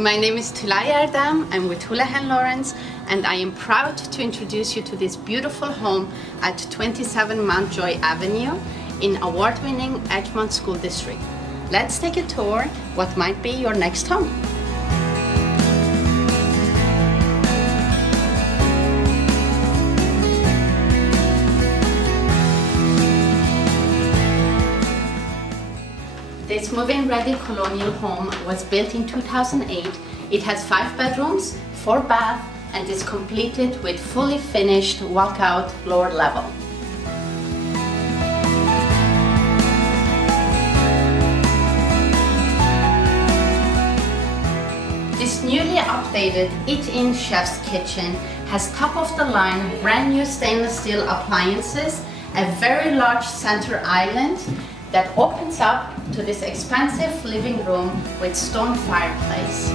my name is Tülay Erdem. I'm with Houlihan Lawrence, and I am proud to introduce you to this beautiful home at 27 Mountjoy Avenue in award-winning Edgemont School District. Let's take a tour what might be your next home. This move-in ready colonial home was built in 2008. It has 5 bedrooms, 4 baths, and is completed with fully finished walkout lower level. This newly updated eat-in chef's kitchen has top-of-the-line brand new stainless steel appliances, a very large center island that opens up to this expansive living room with stone fireplace.